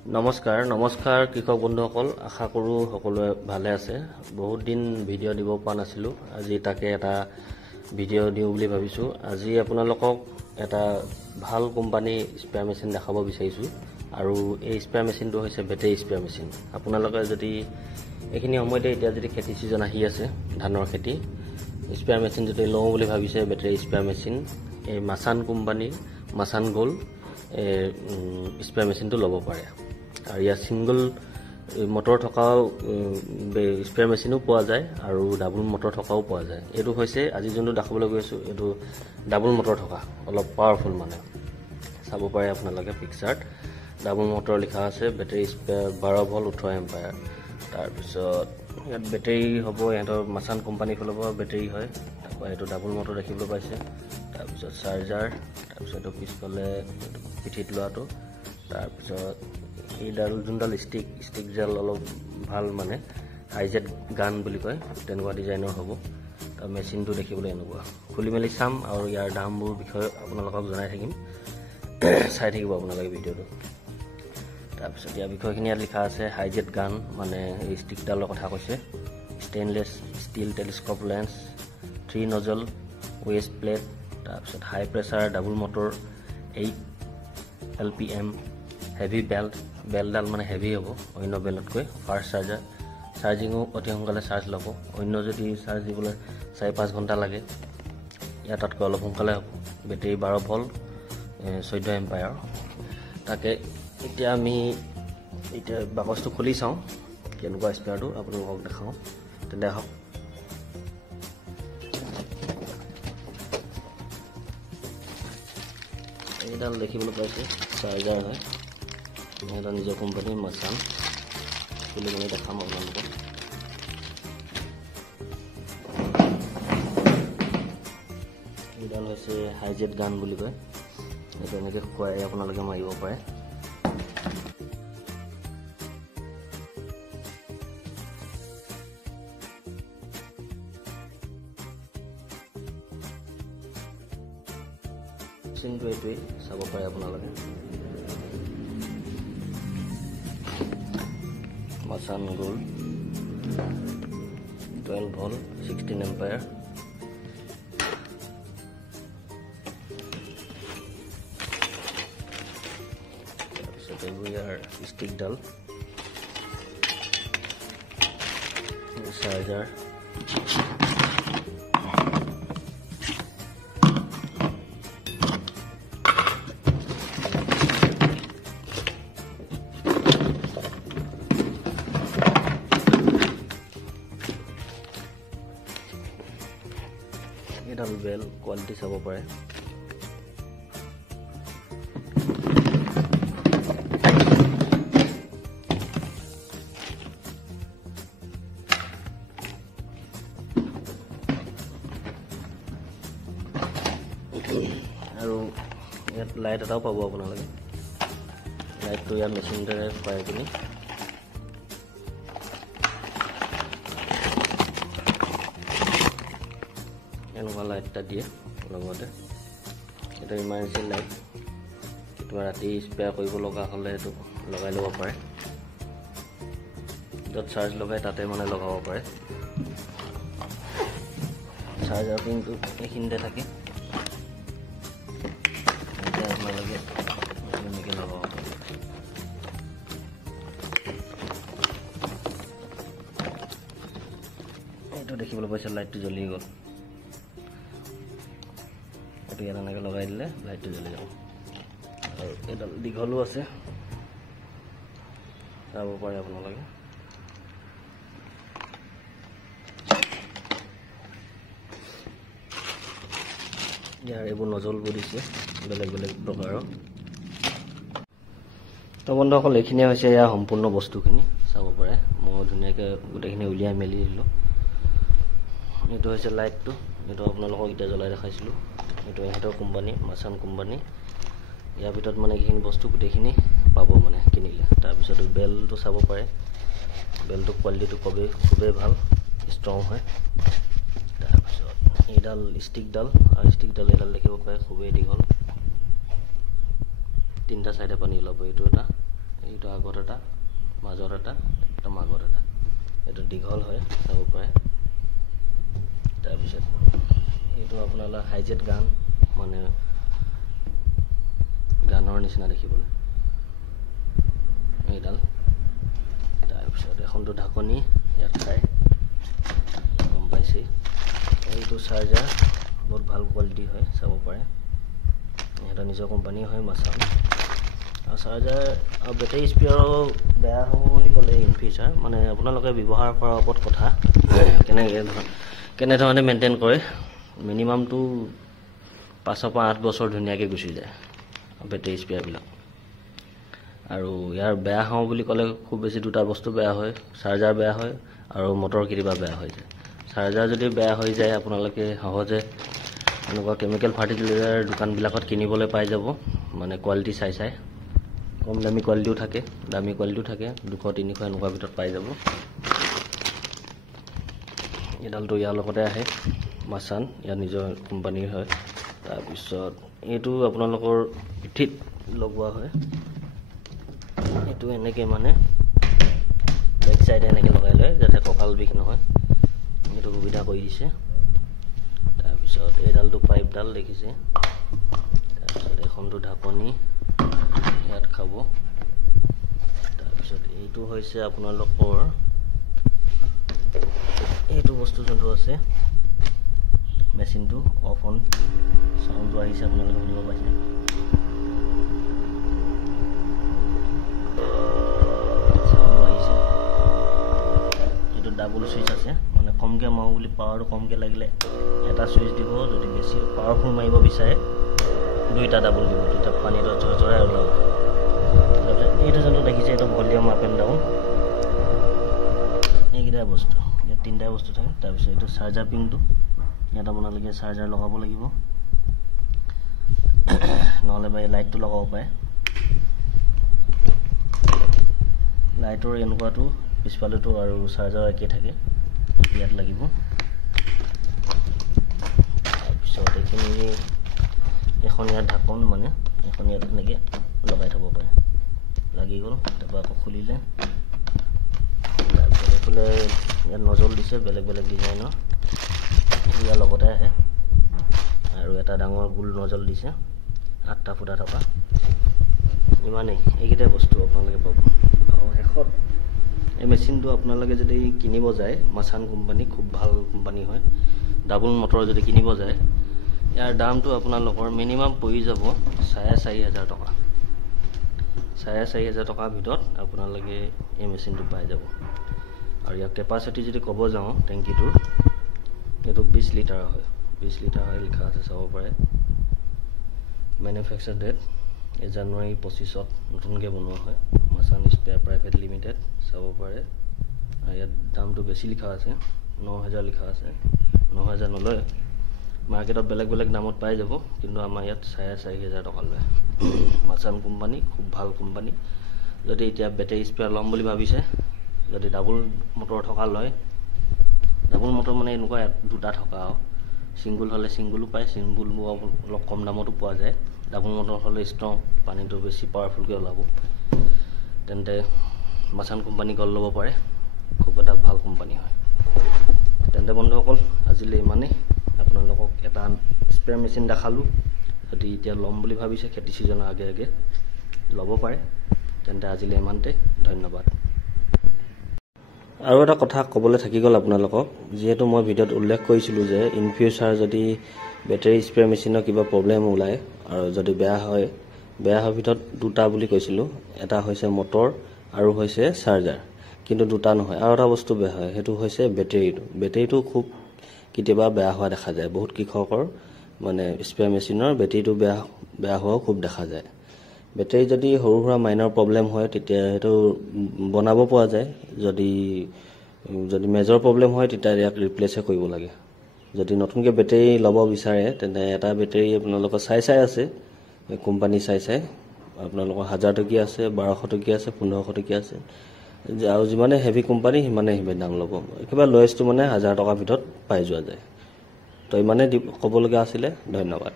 নমস্কাৰ কৃষক বন্ধুসকল আশা কৰো সকলোৱে ভালে আছে বহুত দিন ভিডিঅ' দিব পৰা নাছিলো আজি তাকে এটা ভিডিঅ' দিও বুলি ভাবিছো আজি আপোনালোকক এটা ভাল কোম্পানী স্প্ৰে মেচিন দেখাব বিচাৰিছো আৰু এই স্প্ৰে মেচিনটো হৈছে বেটাৰী স্প্ৰে মেচিন আপোনালোকে যদি এখিনি সময়তে এতিয়া যদি খেতি সিজন আহি আছে ধানৰ খেতি স্প্ৰে মেচিন যদি লওঁ বুলি ভাবিছে বেটাৰী স্প্ৰে মেচিন এই মাছান কোম্পানী মাছান গোল্ড স্প্ৰে মেচিনটো ল'ব পাৰে আৰু ইয়া সিঙ্গল মোটৰ থকাও স্প্ৰে মেচিনো পোৱা যায় আৰু ডাবল মোটৰ থকাও পোৱা যায় এটো হৈছে আজি যোনটো দেখাবলৈ গৈছো এটো ডাবল মোটৰ থকা অলপ পাৱাৰফুল মানে চাব পাৰে আপোনালোকে পিকচাৰত ডাবল মোটৰ লিখা আছে বেটাৰী স্প্ৰে 12 ভোল্ট 18 এম্পিয়াৰ তাৰ পিছত ইয়াত বেটাৰী হ'ব ইয়াৰ মাছান কোম্পানী ফলৰ পৰা বেটাৰী হয় তাৰপৰা এটো ডাবল মোটৰ দেখিবলৈ পাইছে তাৰ পিছত চাৰ্জাৰ তাৰ পিছত পিছফালে পিঠিত লোৱাটো তাৰ পিছত এইডাল যোনডাল ষ্টিক জেল অলপ ভাল মানে হাইজেট গান বুলি কয় তেনেকুৱা ডিজাইনৰ হ'ব তাৰ মেচিনটো দেখিবলৈ এনেকুৱা খুলি মেলি চাম আৰু ইয়াৰ দামবোৰ বিষয়ে আপোনালোকক জনাই থাকিম চাই থাকিব আপোনালোকে ভিডিঅ'টো তাৰ পিছত ইয়াৰ বিষয়খিনি লিখা আছে হাইজেট গান মানে এই ষ্টিকডালৰ কথা কৈছে stainless steel telescope lens 3 nozzle West plate তাৰ পিছত হাই প্ৰেছাৰ ডাবল মোটৰ 8 LPM হেভি বেল্টডাল মানে হেভি হ'ব অন্য বেল্টতকৈ ফাষ্ট চাৰ্জাৰ চাৰ্জিংও অতি সোনকালে চাৰ্জ ল'ব অন্য যদি চাৰ্জ দিবলৈ 4-5 ঘণ্টা লাগে ইয়াৰ তাতকৈ অলপ সোনকালে হ'ব বেটাৰী 12 ভোল্ট 14 এম্পিয়াৰ তাকে এতিয়া আমি এতিয়া বাকচটো খুলি চাওঁ কেনেকুৱা স্প্ৰেয়াৰটো আপোনালোকক দেখাওঁ তেন্তে আহক এইডাল দেখিবলৈ পাইছে চাৰ্জাৰ হয় এটা নিজৰ কোম্পানী মাছান খুলি মেলি দেখাম আপোনালোকক এইডাল হৈছে হাইজেট গান বুলি কয় এইটো এনেকৈ খুৱাই আপোনালোকে মাৰিব পাৰে মেচিনটো এইটোৱেই চাব পাৰে আপোনালোকে মাছান গোল্ড 12 ভোল্ট 16 এম্পিয়াৰ তাৰপিছত এইবোৰ ইয়াৰ ষ্টিকডাল চাৰ্জাৰ এডাল বেল কোৱালিটি চাব পাৰে আৰু ইয়াত লাইট এটাও পাব আপোনালোকে লাইটটো ইয়াৰ মেচিনটোৰে খুৱাই পিনি এনেকুৱা লাইট এটা দিয়ে লগতে এটা ইমাৰ্জেঞ্চি লাইট কেতিয়াবা ৰাতি স্প্ৰে কৰিব লগা হ'লে এইটো লগাই ল'ব পাৰে য'ত চাৰ্জ লগাই তাতে মানে লগাব পাৰে চাৰ্জাৰ পিনটো এইখিনিতে থাকে এতিয়া আপোনালোকে এনেকৈ লগাব পাৰে এইটো দেখিবলৈ পাইছে লাইটটো জ্বলি গ'ল ইয়াত এনেকৈ লগাই দিলে লাইটটো জ্বলি যাব আৰু এডাল দীঘলো আছে চাব পাৰে আপোনালোকে ইয়াৰ এইবোৰ নজলবোৰ দিছে বেলেগ বেলেগ প্ৰকাৰৰ তো বন্ধুসকল এইখিনিয়ে হৈছে ইয়াৰ সম্পূৰ্ণ বস্তুখিনি চাব পাৰে মই ধুনীয়াকৈ গোটেইখিনি উলিয়াই মেলি দিলোঁ এইটো হৈছে লাইটটো এইটো আপোনালোকক এতিয়া জ্বলাই দেখাইছিলোঁ এইটো এহেঁতৰ কোম্পানী মাছান কোম্পানী ইয়াৰ ভিতৰত মানে এইখিনি বস্তু গোটেইখিনি পাব মানে কিনিলে তাৰপিছত বেলটো চাব পাৰে বেলটো কোৱালিটিটো খুবেই ভাল ষ্ট্ৰং হয় তাৰপিছত এইডাল ষ্টিকডাল আৰু ষ্টিকডাল এডাল দেখিব পাৰে খুবেই দীঘল তিনিটা চাইডে পানী ওলাব এইটো এটা এইটো আগত এটা, মাজত এটা, একদম আগত এটা, এইটো দীঘল হয় চাব পাৰে। তাৰপিছত এইটো আপোনালোকৰ হাইজেট গান, মানে গানৰ নিচিনা দেখিবলৈ এইডাল। তাৰপিছত এখনটো ঢাকনি ইয়াত খায়, গম পাইছেই। এইটো চাৰ্জাৰ বহুত ভাল কোৱালিটি হয় চাব পাৰে, এটা নিজৰ কোম্পানী হয় মাছান। আৰু চাৰ্জাৰ আৰু বেটাৰী স্পেয়াৰো বেয়া হ'ব বুলি ক'লে ইন ফিউচাৰ, মানে আপোনালোকে ব্যৱহাৰ কৰাৰ ওপৰত কথা, কেনেধৰণে মেইনটেইন কৰে। মিনিমামটো 5 পৰা 8 বছৰ ধুনীয়াকৈ গুচি যায় বেটাৰী স্পেয়াৰবিলাক। আৰু ইয়াৰ বেয়া হওঁ বুলি ক'লে খুব বেছি দুটা বস্তু বেয়া হয়, চাৰ্জাৰ বেয়া হয় আৰু মটৰ কেতিয়াবা বেয়া হৈ যায়। চাৰ্জাৰ যদি বেয়া হৈ যায় আপোনালোকে সহজে এনেকুৱা কেমিকেল ফাৰ্টিলাইজাৰ দোকানবিলাকত কিনিবলৈ পাই যাব, মানে কোৱালিটি চাই চাই। কম দামী কোৱালিটিও থাকে, দামী কোৱালিটিও থাকে, 200-300 এনেকুৱা ভিতৰত পাই যাব। এইডালটো ইয়াৰ লগতে আহে, মাছান, ইয়াৰ নিজৰ কোম্পানীৰ হয়। তাৰপিছত এইটো আপোনালোকৰ পিঠিত লগোৱা হয়, এইটো এনেকৈ মানে বেক চাইডে এনেকৈ লগাই লয় যাতে কঁকাল বিষ নহয়, এইটো সুবিধা কৰি দিছে। তাৰপিছত এইডালটো পাইপডাল দেখিছে। তাৰপিছত এখনটো ঢাকনি ইয়াত খাব। তাৰপিছত এইটো হৈছে আপোনালোকৰ এইটো বস্তু যোনটো আছে মেচিনটো অফ অন চাউণ্ডটো আহিছে, আপোনালোকে শুনিব পাইছে। চাউণ্ডটো আহিছে। এইটো ডাবল চুইচ আছে, মানে কমকৈ মাৰো বুলি পাৱাৰটো কমকৈ লাগিলে এটা চুইচ দিব, যদি বেছি পাৱাৰফুল মাৰিব বিচাৰে 2টা ডাবল দিব, 2টা পানীটো ঝৰঝৰাই ওলাব। তাৰপিছত এইটো যোনটো দেখিছে এইটো ভলিউম আপ এণ্ড ডাউন, এইকেইটা বস্তু, ইয়াত 3টা বস্তু থাকে। তাৰপিছত এইটো চাৰ্জাৰ পিনটো, ইয়াত আপোনালোকে চাৰ্জাৰ লগাব লাগিব, নহ'লে বা এই লাইটটো লগাব পাৰে। লাইটৰ এনেকুৱাটো পিছফালেতো আৰু চাৰ্জাৰ একেই থাকে, ইয়াত লাগিব। তাৰপিছত এইখিনি এখন ইয়াত ঢাকন, মানে এখন ইয়াত এনেকৈ লগাই থ'ব পাৰে, লাগি গ'ল। তাৰপৰা আকৌ খুলিলে, তাৰপিছত এইফালে ইয়াত নজল দিছে বেলেগ বেলেগ ডিজাইনৰ, ইয়াৰ লগতে আহে। আৰু এটা ডাঙৰ গোল নজল দিছে 8টা ফুটা থকা, ইমানেই। এইকেইটাই বস্তু আপোনালোকে পাব। আৰু শেষত এই মেচিনটো আপোনালোকে যদি কিনিব যায়, মাছান কোম্পানী খুব ভাল কোম্পানী হয়, ডাবল মটৰ যদি কিনিব যায়, ইয়াৰ দামটো আপোনালোকৰ মিনিমাম পৰি যাব 4,500 টকা। 4,500 টকাৰ ভিতৰত আপোনালোকে এই মেচিনটো পাই যাব। আৰু ইয়াৰ কেপাচিটি যদি ক'ব যাওঁ টেংকিটোৰ, এইটো 20 লিটাৰ হয়, 20 লিটাৰ হয় লিখা আছে চাব পাৰে। মেনুফেকচাৰ ডেট এই জানুৱাৰী 25ত নতুনকৈ বনোৱা হয়, মাছান স্পেয়াৰ প্ৰাইভেট লিমিটেড চাব পাৰে। আৰু ইয়াত দামটো বেছি লিখা আছে, 9,000 লিখা আছে। 9,000 নলয়, মাৰ্কেটত বেলেগ বেলেগ দামত পাই যাব, কিন্তু আমাৰ ইয়াত 4,500 টকা লয়। মাছান কোম্পানী খুব ভাল কোম্পানী। যদি এতিয়া বেটাৰী স্পেয়াৰ ল'ম বুলি ভাবিছে, যদি ডাবল মটৰ থকা লয়, ডাবল মটৰ মানে এনেকুৱা 2টা থকা, আৰু ছিংগুল হ'লে ছিংগুলো পায়, ছিংগুলবোৰ অলপ কম দামতো পোৱা যায়। ডাবল মটৰ হ'লে ষ্ট্ৰং, পানীটো বেছি পাৱাৰফুলকৈ ওলাব, তেন্তে মাছান কোম্পানী কল ল'ব পাৰে, খুব এটা ভাল কোম্পানী হয়। তেন্তে বন্ধুসকল আজিলৈ ইমানেই। আপোনালোকক এটা স্প্ৰে মেচিন দেখালোঁ, যদি এতিয়া ল'ম বুলি ভাবিছে খেতি ছিজনৰ আগে আগে ল'ব পাৰে। তেন্তে আজিলৈ ইমানতে, ধন্যবাদ। আৰু এটা কথা ক'বলৈ থাকি গ'ল আপোনালোকক, যিহেতু মই ভিডিঅ'ত উল্লেখ কৰিছিলোঁ যে ইন ফিউচাৰ যদি বেটাৰী স্প্ৰে মেচিনৰ কিবা প্ৰব্লেম ওলায় আৰু যদি বেয়া হয়, বেয়া হোৱাৰ ভিতৰত 2টা বুলি কৈছিলোঁ, এটা হৈছে মটৰ আৰু হৈছে চাৰ্জাৰ, কিন্তু 2টা নহয়। আৰু এটা বস্তু বেয়া হয়, সেইটো হৈছে বেটেৰীটো। বেটেৰীটো খুব কেতিয়াবা বেয়া হোৱা দেখা যায়, বহুত কৃষকৰ মানে স্প্ৰে মেচিনৰ বেটেৰীটো বেয়া হোৱাও খুব দেখা যায়। বেটেৰী যদি সৰু সুৰা মাইনৰ প্ৰব্লেম হয় তেতিয়া সেইটো বনাব পৰা যায়, যদি মেজৰ প্ৰব্লেম হয় তেতিয়া ইয়াক ৰিপ্লেচে কৰিব লাগে। যদি নতুনকৈ বেটেৰী ল'ব বিচাৰে তেন্তে এটা বেটেৰী আপোনালোকৰ চাই আছে, কোম্পানী চাই আপোনালোকৰ 1000 টকীয়া আছে, 1200 টকীয়া আছে, 1500 টকীয়া আছে। আৰু যিমানে হেভি কোম্পানী সিমানে দাম ল'ব, একেবাৰে লয়েষ্টটো মানে 1000 টকাৰ ভিতৰত পাই যোৱা যায়। তো ইমানে ক'বলগীয়া আছিলে, ধন্যবাদ।